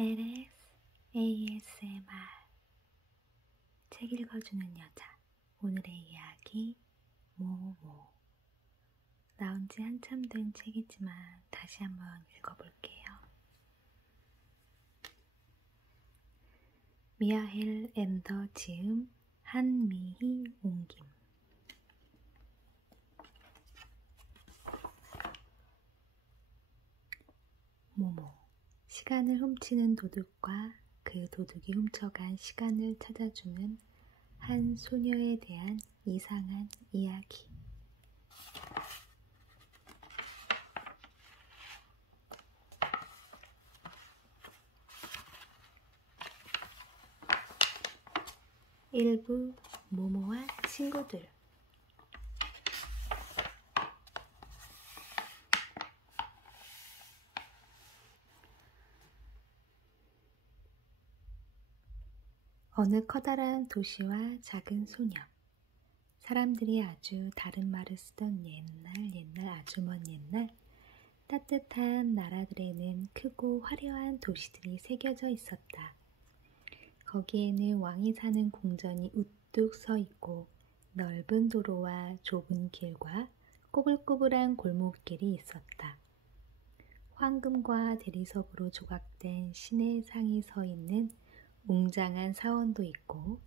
LS ASMR 책 읽어주는 여자. 오늘의 이야기 모모. 나온 지 한참 된 책이지만 다시 한번 읽어볼게요. 미하엘 앤더 지음, 한미희 옮김. 모모. 시간을 훔치는 도둑과 그 도둑이 훔쳐간 시간을 찾아주는 한 소녀에 대한 이상한 이야기. 일부 모모와 친구들. 어느 커다란 도시와 작은 소녀. 사람들이 아주 다른 말을 쓰던 옛날 아주 먼 옛날, 따뜻한 나라들에는 크고 화려한 도시들이 새겨져 있었다. 거기에는 왕이 사는 궁전이 우뚝 서 있고 넓은 도로와 좁은 길과 꼬불꼬불한 골목길이 있었다. 황금과 대리석으로 조각된 신의 상이 서 있는 웅장한 사원도 있고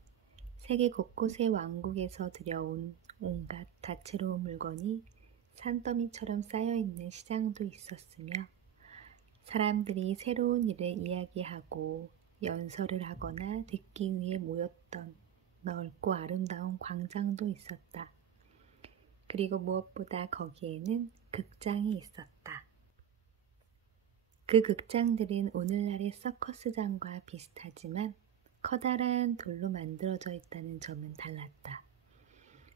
세계 곳곳의 왕국에서 들여온 온갖 다채로운 물건이 산더미처럼 쌓여있는 시장도 있었으며 사람들이 새로운 일을 이야기하고 연설을 하거나 듣기 위해 모였던 넓고 아름다운 광장도 있었다. 그리고 무엇보다 거기에는 극장이 있었다. 그 극장들은 오늘날의 서커스장과 비슷하지만 커다란 돌로 만들어져 있다는 점은 달랐다.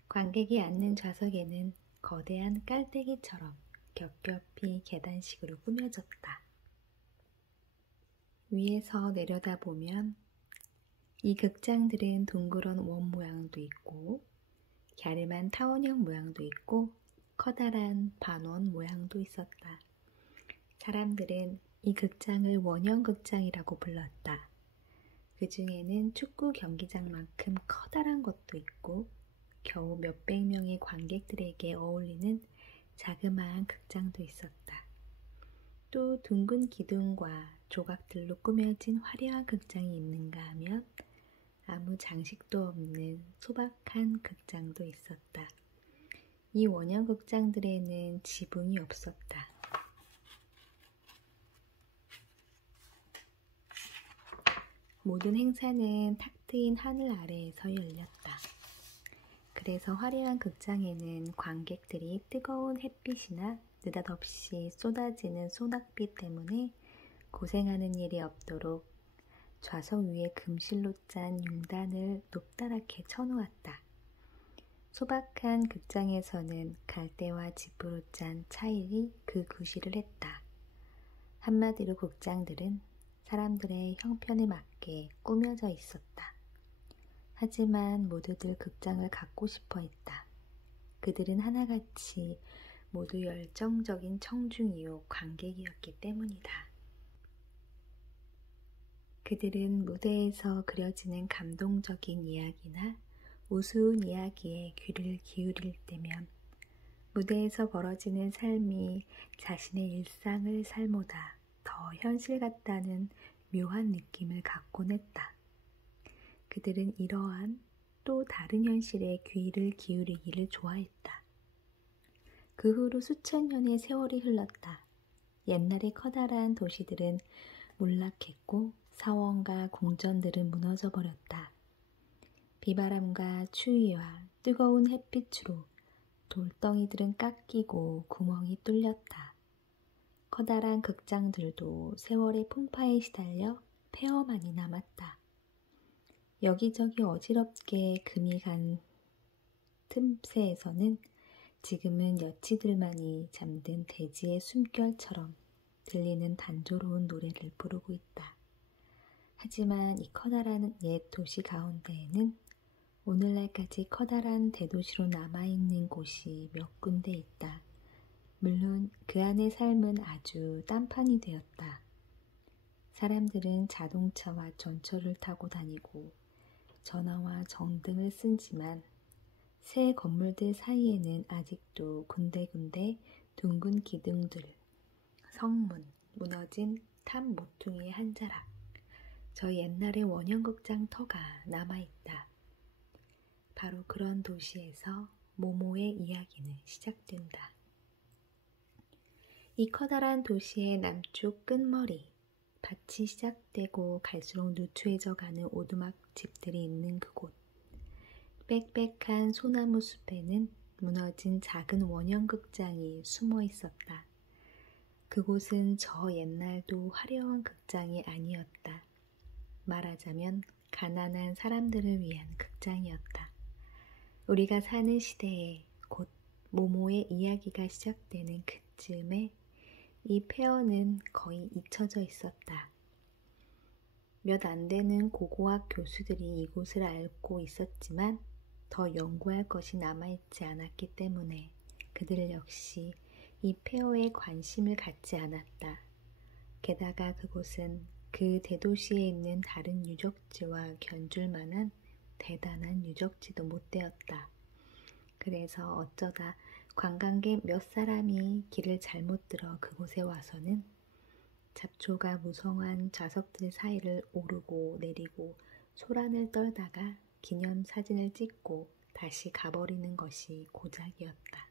관객이 앉는 좌석에는 거대한 깔때기처럼 겹겹이 계단식으로 꾸며졌다. 위에서 내려다보면 이 극장들은 둥그런 원 모양도 있고 갸름한 타원형 모양도 있고 커다란 반원 모양도 있었다. 사람들은 이 극장을 원형 극장이라고 불렀다. 그 중에는 축구 경기장만큼 커다란 것도 있고 겨우 몇백 명의 관객들에게 어울리는 자그마한 극장도 있었다. 또 둥근 기둥과 조각들로 꾸며진 화려한 극장이 있는가 하면 아무 장식도 없는 소박한 극장도 있었다. 이 원형 극장들에는 지붕이 없었다. 모든 행사는 탁 트인 하늘 아래에서 열렸다. 그래서 화려한 극장에는 관객들이 뜨거운 햇빛이나 느닷없이 쏟아지는 소낙비 때문에 고생하는 일이 없도록 좌석 위에 금실로 짠 융단을 높다랗게 쳐놓았다. 소박한 극장에서는 갈대와 짚으로 짠 차일이 그 구실을 했다. 한마디로 극장들은 사람들의 형편에 맞게 꾸며져 있었다. 하지만 모두들 극장을 갖고 싶어 했다. 그들은 하나같이 모두 열정적인 청중이요 관객이었기 때문이다. 그들은 무대에서 그려지는 감동적인 이야기나 우스운 이야기에 귀를 기울일 때면 무대에서 벌어지는 삶이 자신의 일상을 삶보다 더 현실 같다는 묘한 느낌을 갖곤 했다. 그들은 이러한 또 다른 현실에 귀를 기울이기를 좋아했다. 그 후로 수천 년의 세월이 흘렀다. 옛날의 커다란 도시들은 몰락했고 사원과 궁전들은 무너져 버렸다. 비바람과 추위와 뜨거운 햇빛으로 돌덩이들은 깎이고 구멍이 뚫렸다. 커다란 극장들도 세월의 풍파에 시달려 폐허만이 남았다. 여기저기 어지럽게 금이 간 틈새에서는 지금은 여치들만이 잠든 대지의 숨결처럼 들리는 단조로운 노래를 부르고 있다. 하지만 이 커다란 옛 도시 가운데에는 오늘날까지 커다란 대도시로 남아있는 곳이 몇 군데 있다. 물론 그 안의 삶은 아주 딴판이 되었다. 사람들은 자동차와 전철을 타고 다니고 전화와 정등을 쓰지만 새 건물들 사이에는 아직도 군데군데 둥근 기둥들, 성문, 무너진 탑 모퉁이의 한 자락, 저 옛날의 원형극장 터가 남아있다. 바로 그런 도시에서 모모의 이야기는 시작된다. 이 커다란 도시의 남쪽 끝머리, 밭이 시작되고 갈수록 누추해져가는 오두막 집들이 있는 그곳, 빽빽한 소나무 숲에는 무너진 작은 원형극장이 숨어 있었다. 그곳은 저 옛날도 화려한 극장이 아니었다. 말하자면 가난한 사람들을 위한 극장이었다. 우리가 사는 시대에 곧 모모의 이야기가 시작되는 그쯤에 이 폐허는 거의 잊혀져 있었다. 몇 안 되는 고고학 교수들이 이곳을 앓고 있었지만 더 연구할 것이 남아있지 않았기 때문에 그들 역시 이 폐허에 관심을 갖지 않았다. 게다가 그곳은 그 대도시에 있는 다른 유적지와 견줄 만한 대단한 유적지도 못 되었다. 그래서 어쩌다 관광객 몇 사람이 길을 잘못 들어 그곳에 와서는 잡초가 무성한 좌석들 사이를 오르고 내리고 소란을 떨다가 기념사진을 찍고 다시 가버리는 것이 고작이었다.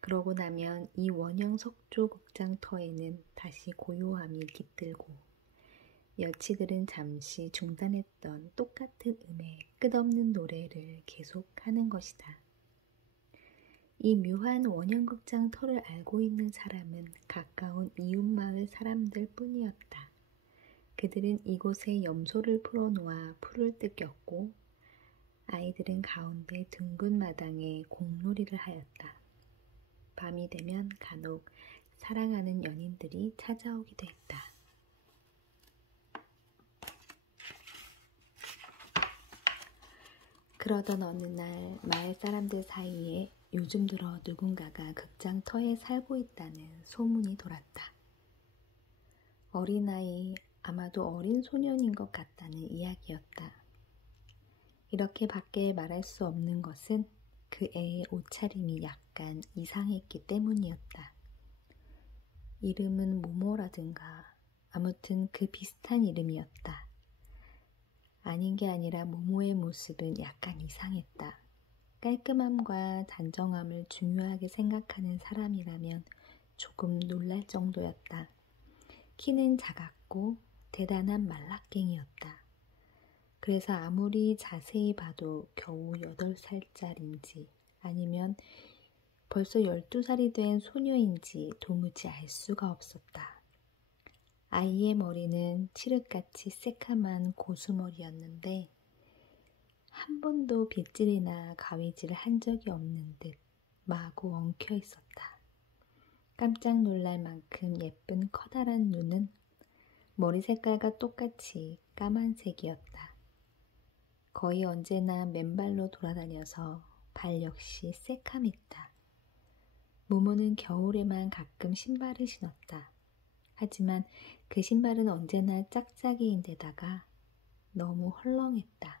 그러고 나면 이 원형 석조 극장터에는 다시 고요함이 깃들고 여치들은 잠시 중단했던 똑같은 음의 끝없는 노래를 계속하는 것이다. 이 묘한 원형극장 터를 알고 있는 사람은 가까운 이웃마을 사람들 뿐이었다. 그들은 이곳에 염소를 풀어놓아 풀을 뜯겼고 아이들은 가운데 둥근 마당에 공놀이를 하였다. 밤이 되면 간혹 사랑하는 연인들이 찾아오기도 했다. 그러던 어느 날 마을 사람들 사이에 요즘 들어 누군가가 극장터에 살고 있다는 소문이 돌았다. 어린아이, 아마도 어린 소년인 것 같다는 이야기였다. 이렇게 밖에 말할 수 없는 것은 그 애의 옷차림이 약간 이상했기 때문이었다. 이름은 모모라든가 아무튼 그 비슷한 이름이었다. 아닌 게 아니라 모모의 모습은 약간 이상했다. 깔끔함과 단정함을 중요하게 생각하는 사람이라면 조금 놀랄 정도였다. 키는 작았고 대단한 말라깽이였다. 그래서 아무리 자세히 봐도 겨우 8살짜리인지 아니면 벌써 12살이 된 소녀인지 도무지 알 수가 없었다. 아이의 머리는 칠흑같이 새카만 고수머리였는데 한 번도 빗질이나 가위질을 한 적이 없는 듯 마구 엉켜 있었다. 깜짝 놀랄 만큼 예쁜 커다란 눈은 머리 색깔과 똑같이 까만색이었다. 거의 언제나 맨발로 돌아다녀서 발 역시 새카맸다. 모모는 겨울에만 가끔 신발을 신었다. 하지만 그 신발은 언제나 짝짝이인데다가 너무 헐렁했다.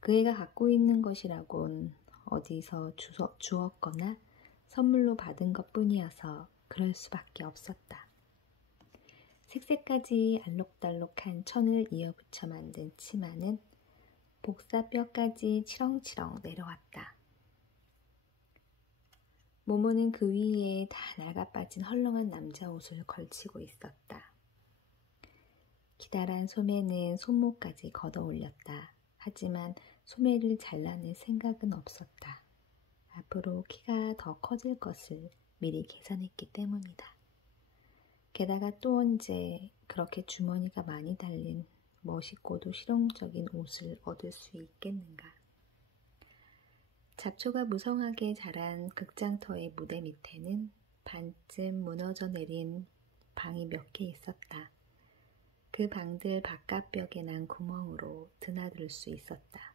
그 애가 갖고 있는 것이라곤 어디서 주었거나 선물로 받은 것뿐이어서 그럴 수밖에 없었다. 색색까지 알록달록한 천을 이어붙여 만든 치마는 복사뼈까지 치렁치렁 내려왔다. 모모는 그 위에 다 낡아빠진 헐렁한 남자 옷을 걸치고 있었다. 기다란 소매는 손목까지 걷어 올렸다. 하지만 소매를 잘라낼 생각은 없었다. 앞으로 키가 더 커질 것을 미리 계산했기 때문이다. 게다가 또 언제 그렇게 주머니가 많이 달린 멋있고도 실용적인 옷을 얻을 수 있겠는가. 잡초가 무성하게 자란 극장터의 무대 밑에는 반쯤 무너져 내린 방이 몇 개 있었다. 그 방들 바깥벽에 난 구멍으로 드나들 수 있었다.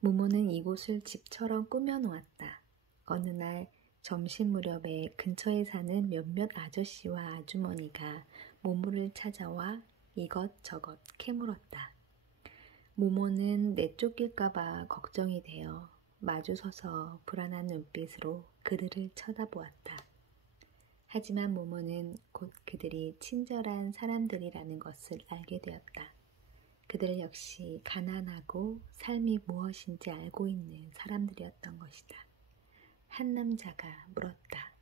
모모는 이곳을 집처럼 꾸며놓았다. 어느 날 점심 무렵에 근처에 사는 몇몇 아저씨와 아주머니가 모모를 찾아와 이것저것 캐물었다. 모모는 내쫓길까봐 걱정이 되어 마주서서 불안한 눈빛으로 그들을 쳐다보았다. 하지만 모모는 곧 그들이 친절한 사람들이라는 것을 알게 되었다. 그들 역시 가난하고 삶이 무엇인지 알고 있는 사람들이었던 것이다. 한 남자가 물었다.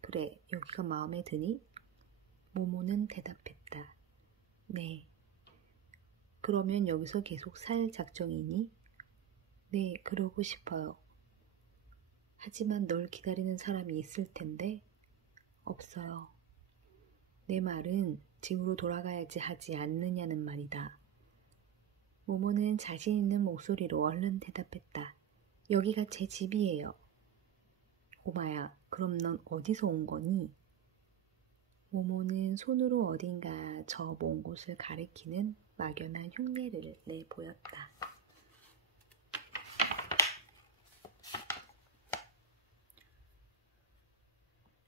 그래, 여기가 마음에 드니? 모모는 대답했다. 네. 그러면 여기서 계속 살 작정이니? 네, 그러고 싶어요. 하지만 널 기다리는 사람이 있을 텐데? 없어요. 내 말은 집으로 돌아가야지 하지 않느냐는 말이다. 모모는 자신 있는 목소리로 얼른 대답했다. 여기가 제 집이에요. 꼬마야, 그럼 넌 어디서 온 거니? 모모는 손으로 어딘가 저 먼 곳을 가리키는 막연한 흉내를 내보였다.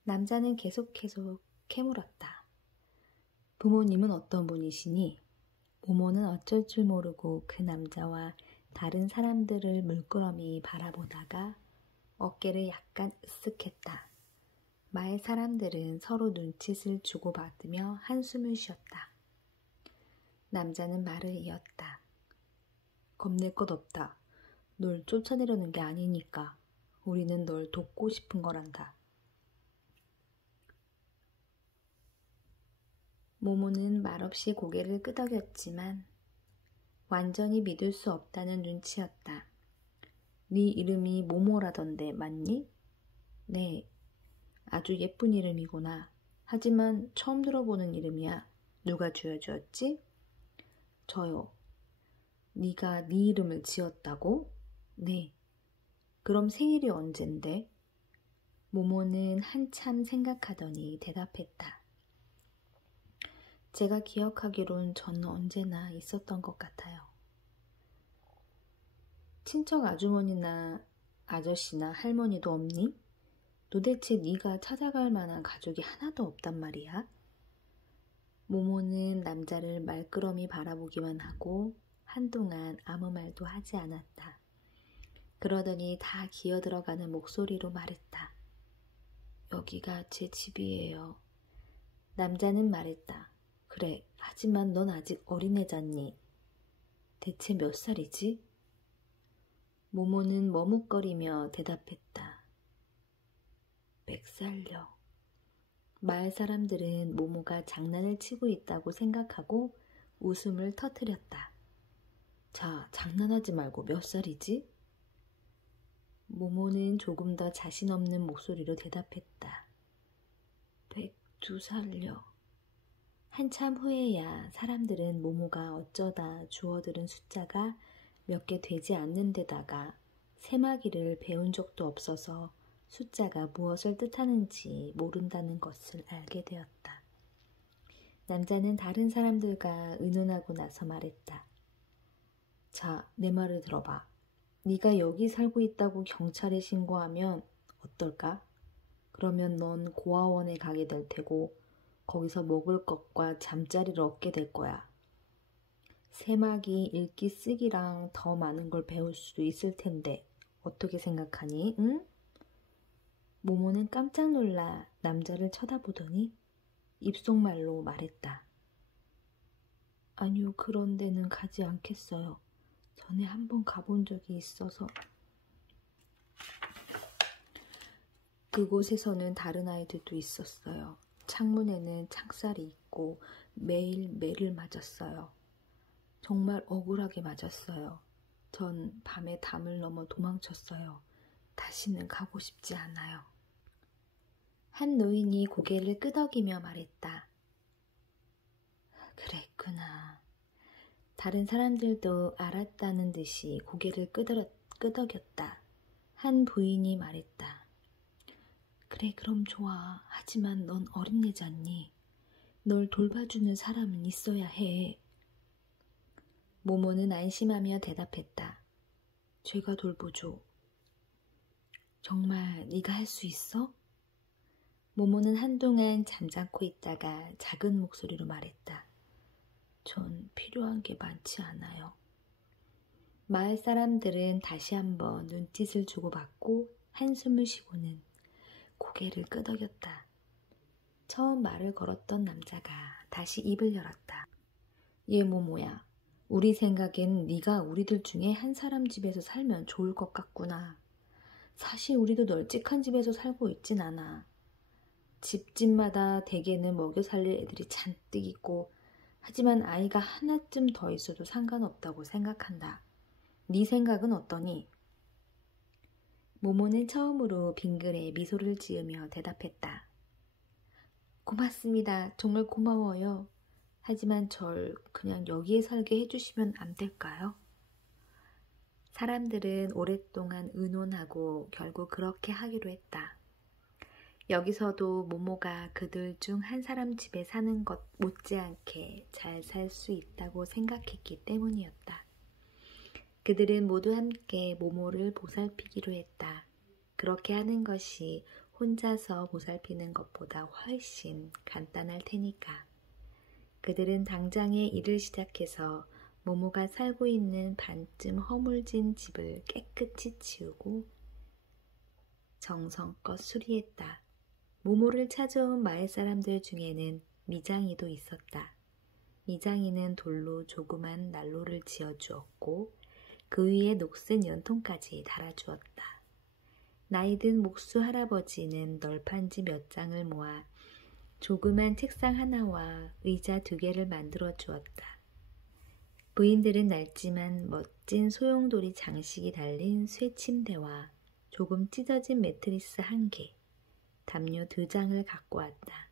남자는 계속 캐물었다. 부모님은 어떤 분이시니? 모모는 어쩔 줄 모르고 그 남자와 다른 사람들을 물끄러미 바라보다가 어깨를 약간 으쓱했다. 마을 사람들은 서로 눈짓을 주고받으며 한숨을 쉬었다. 남자는 말을 이었다. 겁낼 것 없다. 널 쫓아내려는 게 아니니까. 우리는 널 돕고 싶은 거란다. 모모는 말없이 고개를 끄덕였지만 완전히 믿을 수 없다는 눈치였다. 네 이름이 모모라던데 맞니? 네, 아주 예쁜 이름이구나. 하지만 처음 들어보는 이름이야. 누가 지어주었지? 저요. 네가 네 이름을 지었다고? 네. 그럼 생일이 언젠데? 모모는 한참 생각하더니 대답했다. 제가 기억하기론 저는 언제나 있었던 것 같아요. 친척 아주머니나 아저씨나 할머니도 없니? 도대체 네가 찾아갈 만한 가족이 하나도 없단 말이야? 모모는 남자를 말끄러미 바라보기만 하고 한동안 아무 말도 하지 않았다. 그러더니 다 기어들어가는 목소리로 말했다. 여기가 제 집이에요. 남자는 말했다. 그래, 하지만 넌 아직 어린애잖니. 대체 몇 살이지? 모모는 머뭇거리며 대답했다. 100살요. 마을 사람들은 모모가 장난을 치고 있다고 생각하고 웃음을 터뜨렸다. 자, 장난하지 말고 몇 살이지? 모모는 조금 더 자신 없는 목소리로 대답했다. 102살요. 한참 후에야 사람들은 모모가 어쩌다 주워들은 숫자가 몇 개 되지 않는 데다가 세마기를 배운 적도 없어서 숫자가 무엇을 뜻하는지 모른다는 것을 알게 되었다. 남자는 다른 사람들과 의논하고 나서 말했다. 자, 내 말을 들어봐. 네가 여기 살고 있다고 경찰에 신고하면 어떨까? 그러면 넌 고아원에 가게 될 테고 거기서 먹을 것과 잠자리를 얻게 될 거야. 세마기, 읽기, 쓰기랑 더 많은 걸 배울 수도 있을 텐데 어떻게 생각하니? 응? 모모는 깜짝 놀라 남자를 쳐다보더니 입속말로 말했다. 아니요, 그런 데는 가지 않겠어요. 전에 한번 가본 적이 있어서. 그곳에서는 다른 아이들도 있었어요. 창문에는 창살이 있고 매일 매를 맞았어요. 정말 억울하게 맞았어요. 전 밤에 담을 넘어 도망쳤어요. 다시는 가고 싶지 않아요. 한 노인이 고개를 끄덕이며 말했다. 그랬구나. 다른 사람들도 알았다는 듯이 고개를 끄덕였다. 한 부인이 말했다. 그래, 그럼 좋아. 하지만 넌 어린애잖니. 널 돌봐주는 사람은 있어야 해. 모모는 안심하며 대답했다. 제가 돌보죠. 정말 네가 할 수 있어? 모모는 한동안 잠잠고 있다가 작은 목소리로 말했다. 전 필요한 게 많지 않아요. 마을 사람들은 다시 한번 눈짓을 주고받고 한숨을 쉬고는 고개를 끄덕였다. 처음 말을 걸었던 남자가 다시 입을 열었다. 얘 모모야. 우리 생각엔 네가 우리들 중에 한 사람 집에서 살면 좋을 것 같구나. 사실 우리도 널찍한 집에서 살고 있진 않아. 집집마다 대개는 먹여 살릴 애들이 잔뜩 있고 하지만 아이가 하나쯤 더 있어도 상관없다고 생각한다. 네 생각은 어떠니? 모모는 처음으로 빙그레 미소를 지으며 대답했다. 고맙습니다. 정말 고마워요. 하지만 절 그냥 여기에 살게 해주시면 안 될까요? 사람들은 오랫동안 의논하고 결국 그렇게 하기로 했다. 여기서도 모모가 그들 중 한 사람 집에 사는 것 못지않게 잘 살 수 있다고 생각했기 때문이었다. 그들은 모두 함께 모모를 보살피기로 했다. 그렇게 하는 것이 혼자서 보살피는 것보다 훨씬 간단할 테니까. 그들은 당장에 일을 시작해서 모모가 살고 있는 반쯤 허물진 집을 깨끗이 치우고 정성껏 수리했다. 모모를 찾아온 마을 사람들 중에는 미장이도 있었다. 미장이는 돌로 조그만 난로를 지어주었고 그 위에 녹슨 연통까지 달아주었다. 나이든 목수 할아버지는 널판지 몇 장을 모아 조그만 책상 하나와 의자 2개를 만들어 주었다. 부인들은 낡지만 멋진 소용돌이 장식이 달린 쇠침대와 조금 찢어진 매트리스 1개, 담요 2장을 갖고 왔다.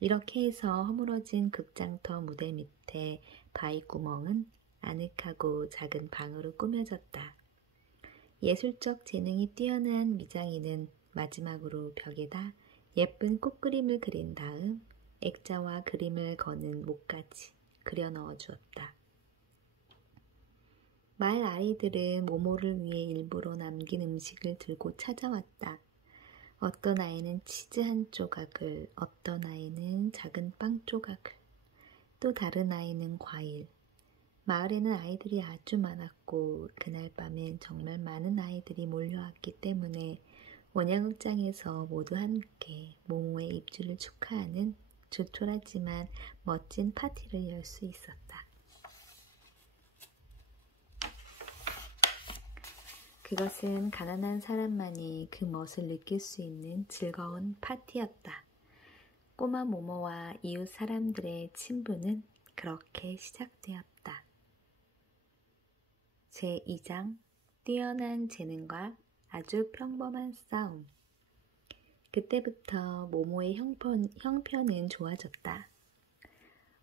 이렇게 해서 허물어진 극장터 무대 밑에 바위구멍은 아늑하고 작은 방으로 꾸며졌다. 예술적 재능이 뛰어난 미장이는 마지막으로 벽에다 예쁜 꽃그림을 그린 다음 액자와 그림을 거는 목까지 그려 넣어 주었다. 마을 아이들은 모모를 위해 일부러 남긴 음식을 들고 찾아왔다. 어떤 아이는 치즈 한 조각을, 어떤 아이는 작은 빵 조각을, 또 다른 아이는 과일. 마을에는 아이들이 아주 많았고 그날 밤엔 정말 많은 아이들이 몰려왔기 때문에 원양극장에서 모두 함께 모모의 입주를 축하하는 조촐하지만 멋진 파티를 열 수 있었다. 그것은 가난한 사람만이 그 멋을 느낄 수 있는 즐거운 파티였다. 꼬마 모모와 이웃 사람들의 친분은 그렇게 시작되었다. 제2장 뛰어난 재능과 아주 평범한 싸움. 그때부터 모모의 형편은 좋아졌다.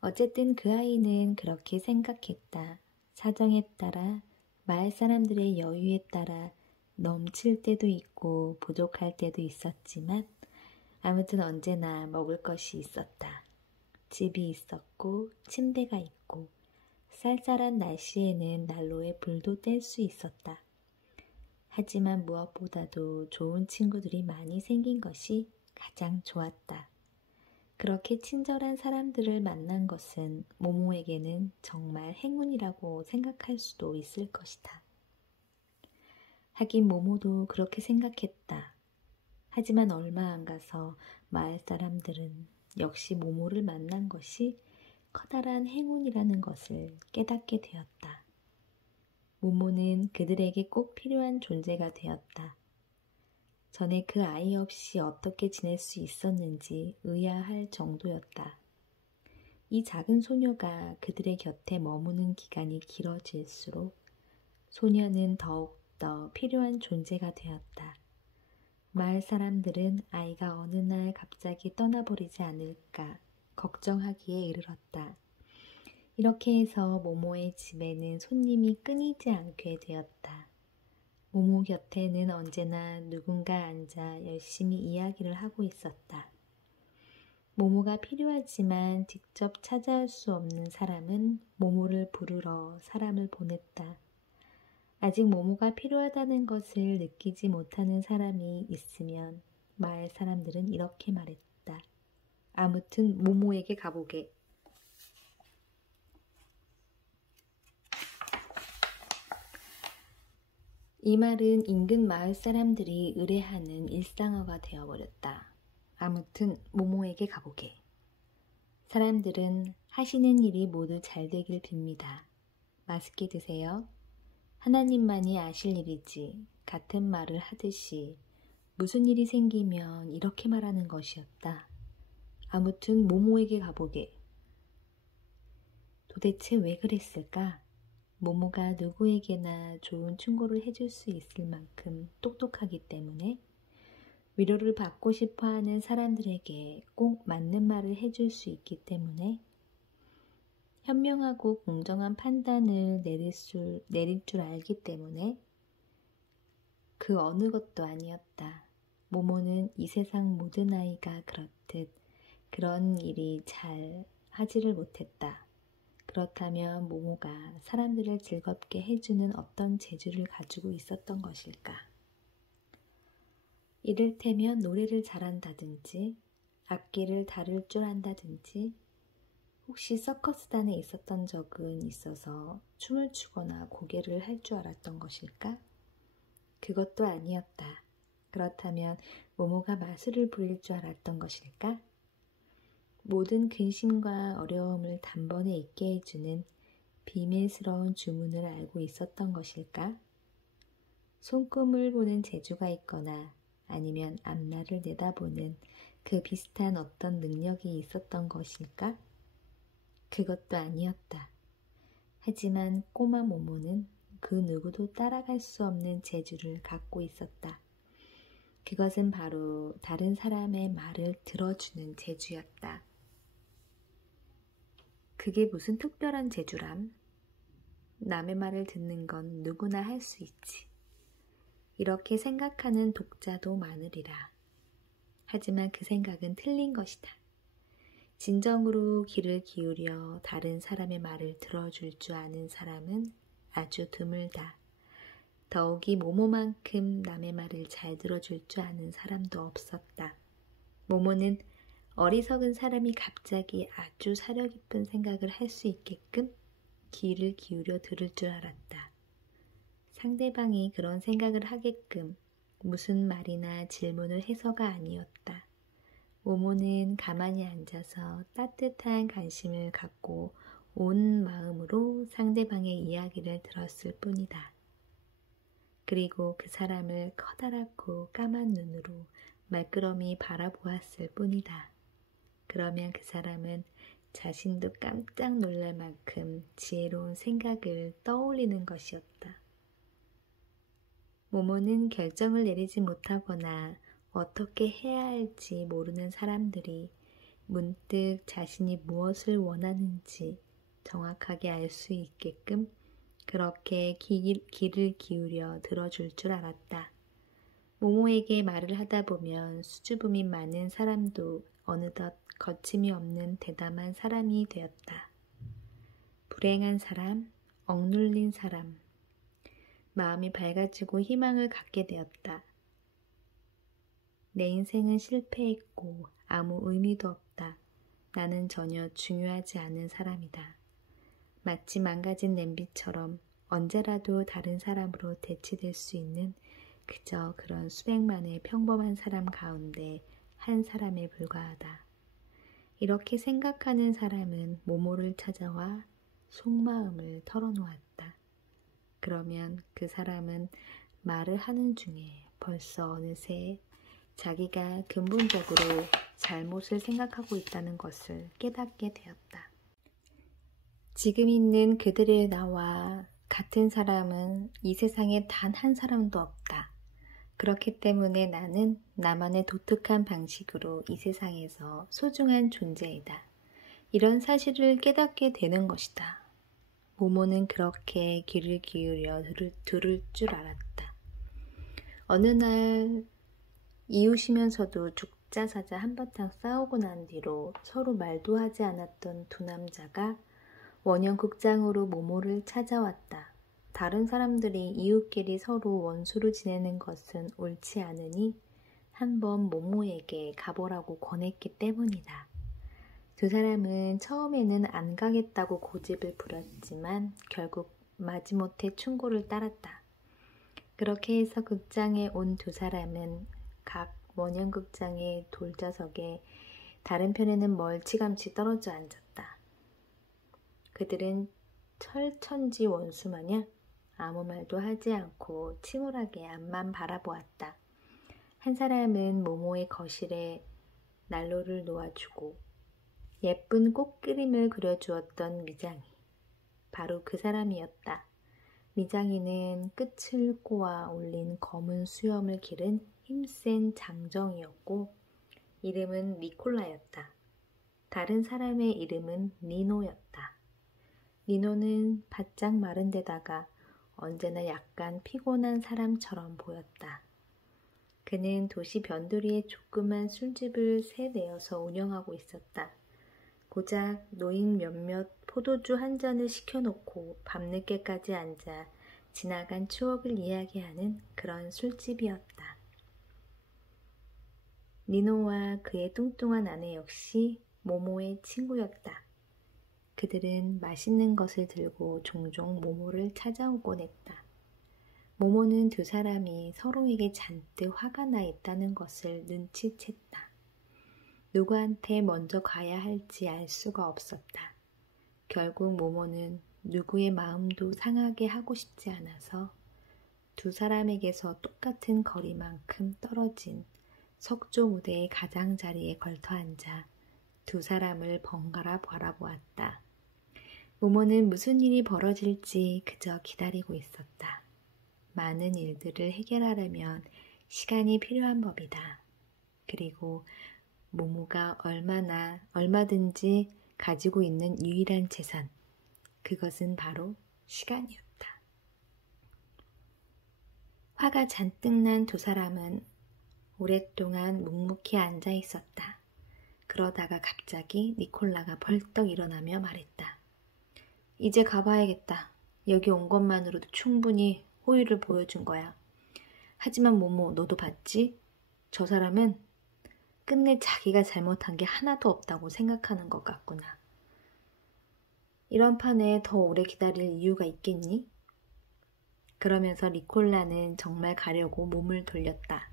어쨌든 그 아이는 그렇게 생각했다. 사정에 따라, 마을 사람들의 여유에 따라 넘칠 때도 있고 부족할 때도 있었지만 아무튼 언제나 먹을 것이 있었다. 집이 있었고 침대가 있고 쌀쌀한 날씨에는 난로에 불도 뗄 수 있었다. 하지만 무엇보다도 좋은 친구들이 많이 생긴 것이 가장 좋았다. 그렇게 친절한 사람들을 만난 것은 모모에게는 정말 행운이라고 생각할 수도 있을 것이다. 하긴 모모도 그렇게 생각했다. 하지만 얼마 안 가서 마을 사람들은 역시 모모를 만난 것이 커다란 행운이라는 것을 깨닫게 되었다. 모모는 그들에게 꼭 필요한 존재가 되었다. 전에 그 아이 없이 어떻게 지낼 수 있었는지 의아할 정도였다. 이 작은 소녀가 그들의 곁에 머무는 기간이 길어질수록 소녀는 더욱더 필요한 존재가 되었다. 마을 사람들은 아이가 어느 날 갑자기 떠나버리지 않을까 걱정하기에 이르렀다. 이렇게 해서 모모의 집에는 손님이 끊이지 않게 되었다. 모모 곁에는 언제나 누군가 앉아 열심히 이야기를 하고 있었다. 모모가 필요하지만 직접 찾아올 수 없는 사람은 모모를 부르러 사람을 보냈다. 아직 모모가 필요하다는 것을 느끼지 못하는 사람이 있으면 마을 사람들은 이렇게 말했다. 아무튼 모모에게 가보게. 이 말은 인근 마을 사람들이 의뢰하는 일상어가 되어버렸다. 아무튼 모모에게 가보게. 사람들은 하시는 일이 모두 잘 되길 빕니다. 맛있게 드세요. 하나님만이 아실 일이지 같은 말을 하듯이 무슨 일이 생기면 이렇게 말하는 것이었다. 아무튼 모모에게 가보게. 도대체 왜 그랬을까? 모모가 누구에게나 좋은 충고를 해줄 수 있을 만큼 똑똑하기 때문에 위로를 받고 싶어하는 사람들에게 꼭 맞는 말을 해줄 수 있기 때문에 현명하고 공정한 판단을 내릴 줄 알기 때문에 그 어느 것도 아니었다. 모모는 이 세상 모든 아이가 그렇듯 그런 일이 잘 하지를 못했다. 그렇다면 모모가 사람들을 즐겁게 해주는 어떤 재주를 가지고 있었던 것일까? 이를테면 노래를 잘한다든지 악기를 다룰 줄 안다든지 혹시 서커스단에 있었던 적은 있어서 춤을 추거나 고개를 할 줄 알았던 것일까? 그것도 아니었다. 그렇다면 모모가 마술을 부릴 줄 알았던 것일까? 모든 근심과 어려움을 단번에 잊게 해주는 비밀스러운 주문을 알고 있었던 것일까? 손금을 보는 재주가 있거나 아니면 앞날을 내다보는 그 비슷한 어떤 능력이 있었던 것일까? 그것도 아니었다. 하지만 꼬마 모모는 그 누구도 따라갈 수 없는 재주를 갖고 있었다. 그것은 바로 다른 사람의 말을 들어주는 재주였다. 그게 무슨 특별한 재주람? 남의 말을 듣는 건 누구나 할 수 있지. 이렇게 생각하는 독자도 많으리라. 하지만 그 생각은 틀린 것이다. 진정으로 귀를 기울여 다른 사람의 말을 들어줄 줄 아는 사람은 아주 드물다. 더욱이 모모만큼 남의 말을 잘 들어줄 줄 아는 사람도 없었다. 모모는 어리석은 사람이 갑자기 아주 사려 깊은 생각을 할 수 있게끔 귀를 기울여 들을 줄 알았다. 상대방이 그런 생각을 하게끔 무슨 말이나 질문을 해서가 아니었다. 모모는 가만히 앉아서 따뜻한 관심을 갖고 온 마음으로 상대방의 이야기를 들었을 뿐이다. 그리고 그 사람을 커다랗고 까만 눈으로 말끄러미 바라보았을 뿐이다. 그러면 그 사람은 자신도 깜짝 놀랄 만큼 지혜로운 생각을 떠올리는 것이었다. 모모는 결정을 내리지 못하거나 어떻게 해야 할지 모르는 사람들이 문득 자신이 무엇을 원하는지 정확하게 알 수 있게끔 그렇게 귀를 기울여 들어줄 줄 알았다. 모모에게 말을 하다 보면 수줍음이 많은 사람도 어느덧 거침이 없는 대담한 사람이 되었다. 불행한 사람, 억눌린 사람, 마음이 밝아지고 희망을 갖게 되었다. 내 인생은 실패했고 아무 의미도 없다. 나는 전혀 중요하지 않은 사람이다. 마치 망가진 냄비처럼 언제라도 다른 사람으로 대체될 수 있는 그저 그런 수백만의 평범한 사람 가운데 한 사람에 불과하다. 이렇게 생각하는 사람은 모모를 찾아와 속마음을 털어놓았다. 그러면 그 사람은 말을 하는 중에 벌써 어느새 자기가 근본적으로 잘못을 생각하고 있다는 것을 깨닫게 되었다. 지금 있는 그들의 나와 같은 사람은 이 세상에 단 한 사람도 없다. 그렇기 때문에 나는 나만의 독특한 방식으로 이 세상에서 소중한 존재이다. 이런 사실을 깨닫게 되는 것이다. 모모는 그렇게 귀를 기울여 들을 줄 알았다. 어느 날 이웃이면서도 죽자사자 한바탕 싸우고 난 뒤로 서로 말도 하지 않았던 두 남자가 원형 극장으로 모모를 찾아왔다. 다른 사람들이 이웃끼리 서로 원수로 지내는 것은 옳지 않으니 한번 모모에게 가보라고 권했기 때문이다. 두 사람은 처음에는 안 가겠다고 고집을 부렸지만 결국 마지못해 충고를 따랐다. 그렇게 해서 극장에 온 두 사람은 각 원형극장의 돌좌석에 다른 편에는 멀찌감치 떨어져 앉았다. 그들은 철천지 원수 마냥 아무 말도 하지 않고 침울하게 앞만 바라보았다. 한 사람은 모모의 거실에 난로를 놓아주고 예쁜 꽃그림을 그려주었던 미장이 바로 그 사람이었다. 미장이는 끝을 꼬아 올린 검은 수염을 기른 힘센 장정이었고 이름은 니콜라였다. 다른 사람의 이름은 니노였다. 니노는 바짝 마른 데다가 언제나 약간 피곤한 사람처럼 보였다. 그는 도시 변두리에 조그만 술집을 새 내어서 운영하고 있었다. 고작 노인 몇몇 포도주 한 잔을 시켜놓고 밤늦게까지 앉아 지나간 추억을 이야기하는 그런 술집이었다. 니노와 그의 뚱뚱한 아내 역시 모모의 친구였다. 그들은 맛있는 것을 들고 종종 모모를 찾아오곤 했다. 모모는 두 사람이 서로에게 잔뜩 화가 나 있다는 것을 눈치챘다. 누구한테 먼저 가야 할지 알 수가 없었다. 결국 모모는 누구의 마음도 상하게 하고 싶지 않아서 두 사람에게서 똑같은 거리만큼 떨어진 석조 무대의 가장자리에 걸터 앉아 두 사람을 번갈아 바라보았다. 모모는 무슨 일이 벌어질지 그저 기다리고 있었다. 많은 일들을 해결하려면 시간이 필요한 법이다. 그리고 모모가 얼마든지 가지고 있는 유일한 재산, 그것은 바로 시간이었다. 화가 잔뜩 난 두 사람은 오랫동안 묵묵히 앉아 있었다. 그러다가 갑자기 니콜라가 벌떡 일어나며 말했다. 이제 가봐야겠다. 여기 온 것만으로도 충분히 호의를 보여준 거야. 하지만 모모, 너도 봤지? 저 사람은 끝내 자기가 잘못한 게 하나도 없다고 생각하는 것 같구나. 이런 판에 더 오래 기다릴 이유가 있겠니? 그러면서 니콜라는 정말 가려고 몸을 돌렸다.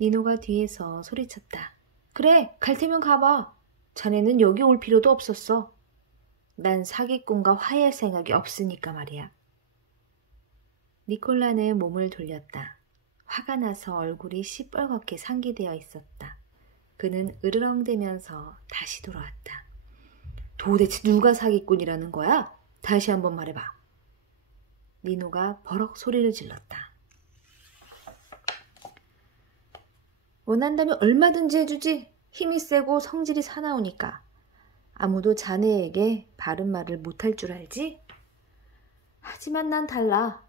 니노가 뒤에서 소리쳤다. 그래, 갈 테면 가봐. 자네는 여기 올 필요도 없었어. 난 사기꾼과 화해할 생각이 없으니까 말이야. 니콜라는 몸을 돌렸다. 화가 나서 얼굴이 시뻘겋게 상기되어 있었다. 그는 으르렁대면서 다시 돌아왔다. 도대체 누가 사기꾼이라는 거야? 다시 한번 말해봐. 니노가 버럭 소리를 질렀다. 원한다면 얼마든지 해주지. 힘이 세고 성질이 사나우니까. 아무도 자네에게 바른 말을 못할 줄 알지? 하지만 난 달라.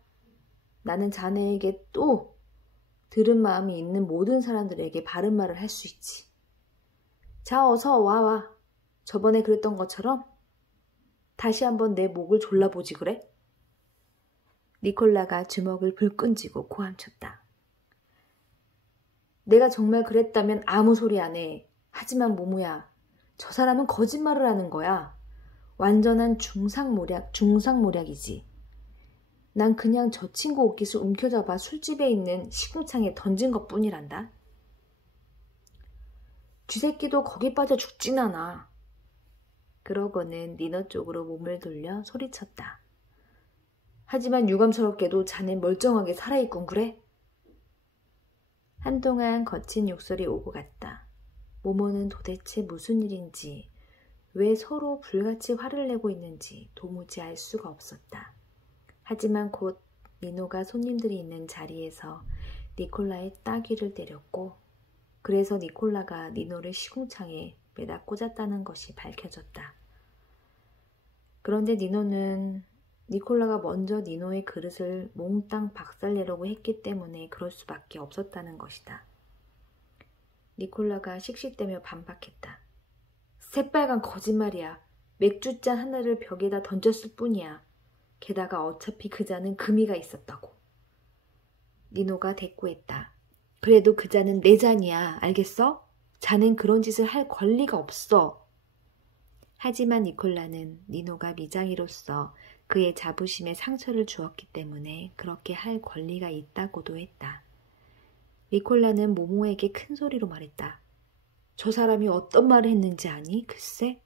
나는 자네에게 또 들은 마음이 있는 모든 사람들에게 바른 말을 할 수 있지. 자, 어서 와. 저번에 그랬던 것처럼 다시 한번 내 목을 졸라보지 그래? 니콜라가 주먹을 불끈 쥐고 고함쳤다. 내가 정말 그랬다면 아무 소리 안 해. 하지만 모모야, 저 사람은 거짓말을 하는 거야. 완전한 중상모략이지. 난 그냥 저 친구 옷깃을 움켜잡아 술집에 있는 식궁창에 던진 것뿐이란다. 쥐새끼도 거기 빠져 죽진 않아. 그러고는 니노 쪽으로 몸을 돌려 소리쳤다. 하지만 유감스럽게도 자넨 멀쩡하게 살아있군 그래? 한동안 거친 욕설이 오고 갔다. 모모는 도대체 무슨 일인지, 왜 서로 불같이 화를 내고 있는지 도무지 알 수가 없었다. 하지만 곧 니노가 손님들이 있는 자리에서 니콜라의 따귀를 때렸고, 그래서 니콜라가 니노를 시궁창에 매다 꽂았다는 것이 밝혀졌다. 그런데 니노는 니콜라가 먼저 니노의 그릇을 몽땅 박살내려고 했기 때문에 그럴 수밖에 없었다는 것이다. 니콜라가 씩씩대며 반박했다. 새빨간 거짓말이야. 맥주잔 하나를 벽에다 던졌을 뿐이야. 게다가 어차피 그자는 금이가 있었다고. 니노가 대꾸했다. 그래도 그자는 내 잔이야. 알겠어? 자넨 그런 짓을 할 권리가 없어. 하지만 니콜라는 니노가 미장이로서 그의 자부심에 상처를 주었기 때문에 그렇게 할 권리가 있다고도 했다. 니콜라는 모모에게 큰 소리로 말했다. 저 사람이 어떤 말을 했는지 아니? 글쎄,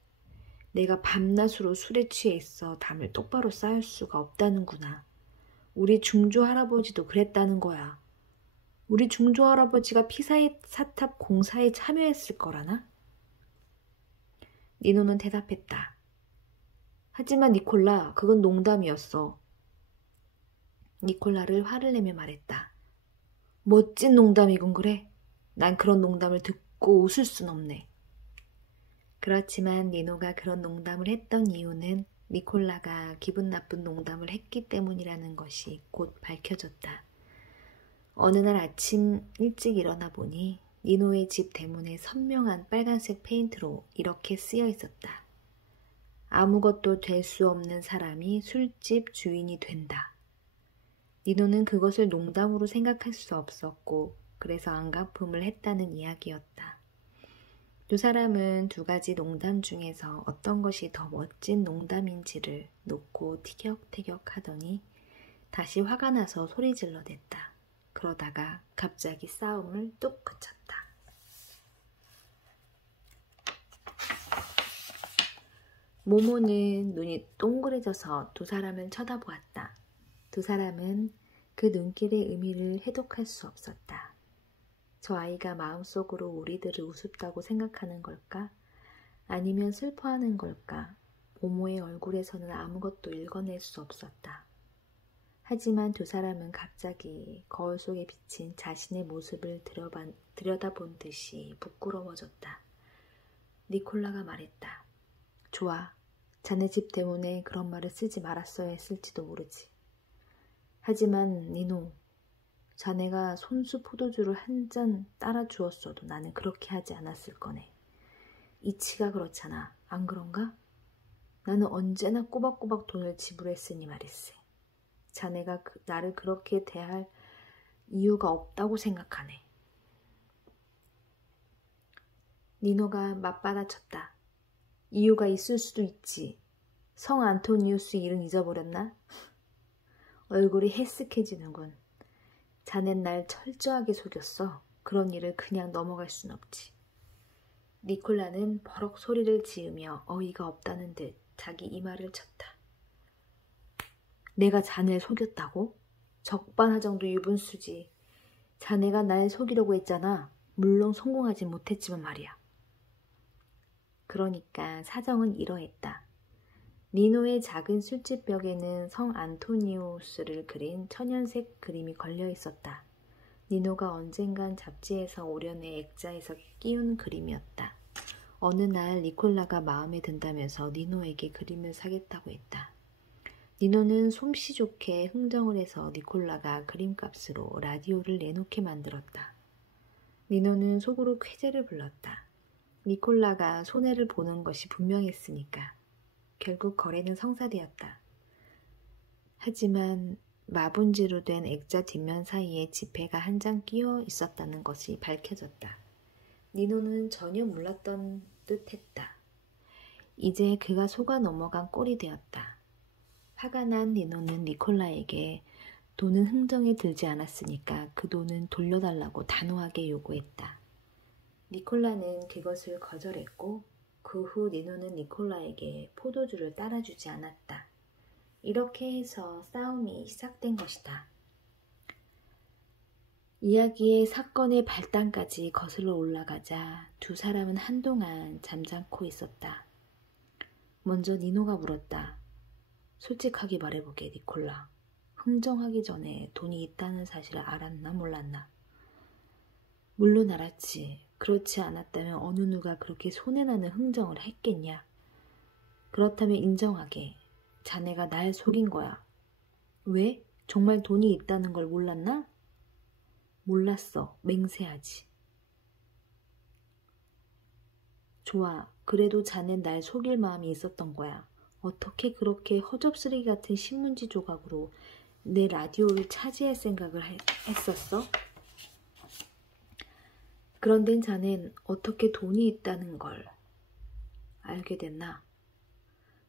내가 밤낮으로 술에 취해 있어 담을 똑바로 쌓을 수가 없다는구나. 우리 중조 할아버지도 그랬다는 거야. 우리 중조 할아버지가 피사의 사탑 공사에 참여했을 거라나? 니노는 대답했다. 하지만 니콜라, 그건 농담이었어. 니콜라를 화를 내며 말했다. 멋진 농담이군 그래? 난 그런 농담을 듣고 웃을 순 없네. 그렇지만 니노가 그런 농담을 했던 이유는 니콜라가 기분 나쁜 농담을 했기 때문이라는 것이 곧 밝혀졌다. 어느 날 아침 일찍 일어나 보니 니노의 집 대문에 선명한 빨간색 페인트로 이렇게 쓰여 있었다. 아무것도 될 수 없는 사람이 술집 주인이 된다. 니노는 그것을 농담으로 생각할 수 없었고 그래서 안가품을 했다는 이야기였다. 두 사람은 두 가지 농담 중에서 어떤 것이 더 멋진 농담인지를 놓고 티격태격 하더니 다시 화가 나서 소리 질러댔다. 그러다가 갑자기 싸움을 뚝 그쳤다. 모모는 눈이 동그래져서 두 사람을 쳐다보았다. 두 사람은 그 눈길의 의미를 해독할 수 없었다. 저 아이가 마음속으로 우리들을 우습다고 생각하는 걸까? 아니면 슬퍼하는 걸까? 모모의 얼굴에서는 아무것도 읽어낼 수 없었다. 하지만 두 사람은 갑자기 거울 속에 비친 자신의 모습을 들여다본 듯이 부끄러워졌다. 니콜라가 말했다. 좋아, 자네 집 때문에 그런 말을 쓰지 말았어야 했을지도 모르지. 하지만 니노, 자네가 손수 포도주를 한 잔 따라 주었어도 나는 그렇게 하지 않았을 거네. 이치가 그렇잖아. 안 그런가? 나는 언제나 꼬박꼬박 돈을 지불했으니 말일세. 자네가 나를 그렇게 대할 이유가 없다고 생각하네. 니노가 맞받아쳤다. 이유가 있을 수도 있지. 성 안토니우스 일은 잊어버렸나? 얼굴이 해쓱해지는군. 자넨 날 철저하게 속였어. 그런 일을 그냥 넘어갈 순 없지. 니콜라는 버럭 소리를 지으며 어이가 없다는 듯 자기 이마를 쳤다. 내가 자네를 속였다고? 적반하장도 유분수지. 자네가 날 속이려고 했잖아. 물론 성공하지 못했지만 말이야. 그러니까 사정은 이러했다. 니노의 작은 술집 벽에는 성 안토니우스를 그린 천연색 그림이 걸려 있었다. 니노가 언젠간 잡지에서 오려내 액자에서 끼운 그림이었다. 어느 날 니콜라가 마음에 든다면서 니노에게 그림을 사겠다고 했다. 니노는 솜씨 좋게 흥정을 해서 니콜라가 그림값으로 라디오를 내놓게 만들었다. 니노는 속으로 쾌재를 불렀다. 니콜라가 손해를 보는 것이 분명했으니까. 결국 거래는 성사되었다. 하지만 마분지로 된 액자 뒷면 사이에 지폐가 한 장 끼어 있었다는 것이 밝혀졌다. 니노는 전혀 몰랐던 듯했다. 이제 그가 속아 넘어간 꼴이 되었다. 화가 난 니노는 니콜라에게 돈은 흥정에 들지 않았으니까 그 돈은 돌려달라고 단호하게 요구했다. 니콜라는 그것을 거절했고 그 후 니노는 니콜라에게 포도주를 따라주지 않았다. 이렇게 해서 싸움이 시작된 것이다. 이야기의 사건의 발단까지 거슬러 올라가자 두 사람은 한동안 잠잠코 있었다. 먼저 니노가 물었다. 솔직하게 말해보게 니콜라. 흥정하기 전에 돈이 있다는 사실을 알았나 몰랐나? 물론 알았지. 그렇지 않았다면 어느 누가 그렇게 손해나는 흥정을 했겠냐? 그렇다면 인정하게. 자네가 날 속인 거야. 왜? 정말 돈이 있다는 걸 몰랐나? 몰랐어. 맹세하지. 좋아. 그래도 자넨 날 속일 마음이 있었던 거야. 어떻게 그렇게 허접쓰레기 같은 신문지 조각으로 내 라디오를 차지할 생각을 했었어? 그런데 자넨 어떻게 돈이 있다는 걸 알게 됐나?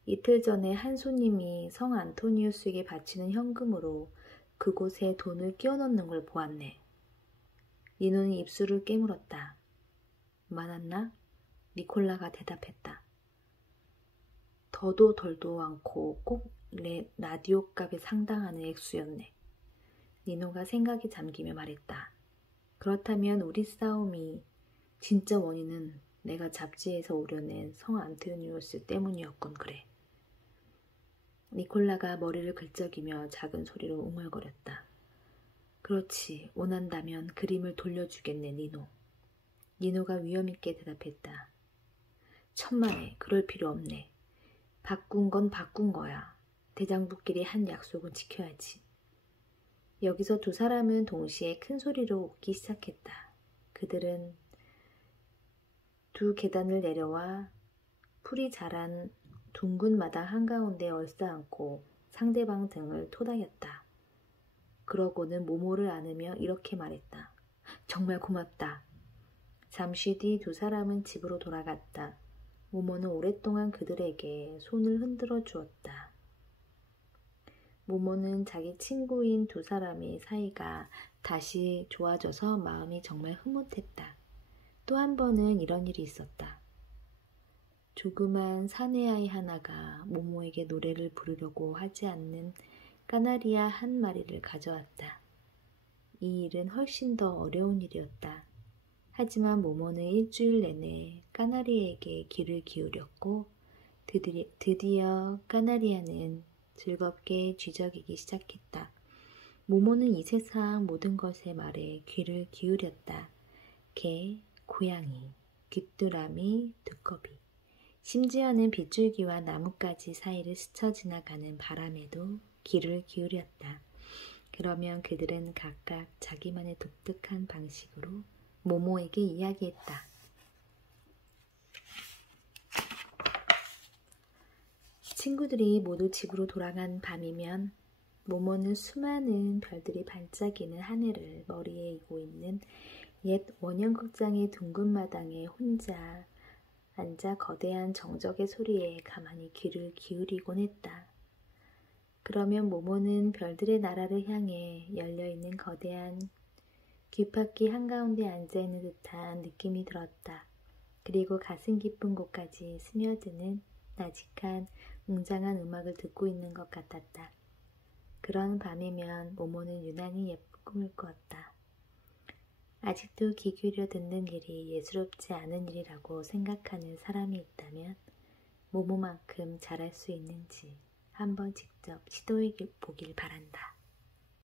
이틀 전에 한 손님이 성 안토니우스에게 바치는 현금으로 그곳에 돈을 끼워 넣는 걸 보았네. 니노는 입술을 깨물었다. 많았나? 니콜라가 대답했다. 더도 덜도 않고 꼭 라디오 값에 상당하는 액수였네. 니노가 생각에 잠기며 말했다. 그렇다면 우리 싸움이 진짜 원인은 내가 잡지에서 오려낸 성 안토니우스 때문이었건 그래. 니콜라가 머리를 긁적이며 작은 소리로 웅얼거렸다. 그렇지, 원한다면 그림을 돌려주겠네, 니노. 니노가 위험있게 대답했다. 천만에, 그럴 필요 없네. 바꾼 건 바꾼 거야. 대장부끼리 한 약속은 지켜야지. 여기서 두 사람은 동시에 큰 소리로 웃기 시작했다. 그들은 두 계단을 내려와 풀이 자란 둥근 마당 한가운데 얼싸안고 상대방 등을 토닥였다. 그러고는 모모를 안으며 이렇게 말했다. 정말 고맙다. 잠시 뒤 두 사람은 집으로 돌아갔다. 모모는 오랫동안 그들에게 손을 흔들어 주었다. 모모는 자기 친구인 두 사람의 사이가 다시 좋아져서 마음이 정말 흐뭇했다. 또 한 번은 이런 일이 있었다. 조그만 사내아이 하나가 모모에게 노래를 부르려고 하지 않는 까나리아 한 마리를 가져왔다. 이 일은 훨씬 더 어려운 일이었다. 하지만 모모는 일주일 내내 까나리에게 귀를 기울였고 드디어 까나리아는 즐겁게 쥐저기기 시작했다. 모모는 이 세상 모든 것의 말에 귀를 기울였다. 개, 고양이, 귀뚜라미, 두꺼비, 심지어는 빗줄기와 나뭇가지 사이를 스쳐 지나가는 바람에도 귀를 기울였다. 그러면 그들은 각각 자기만의 독특한 방식으로 모모에게 이야기했다. 친구들이 모두 집으로 돌아간 밤이면 모모는 수많은 별들이 반짝이는 하늘을 머리에 이고 있는 옛 원형극장의 둥근 마당에 혼자 앉아 거대한 정적의 소리에 가만히 귀를 기울이곤 했다. 그러면 모모는 별들의 나라를 향해 열려있는 거대한 귓바퀴 한가운데 앉아있는 듯한 느낌이 들었다. 그리고 가슴 깊은 곳까지 스며드는 나직한 웅장한 음악을 듣고 있는 것 같았다. 그런 밤이면 모모는 유난히 예쁜 꿈을 꾸었다. 아직도 귀 기울여 듣는 일이 예스럽지 않은 일이라고 생각하는 사람이 있다면 모모만큼 잘할 수 있는지 한번 직접 시도해 보길 바란다.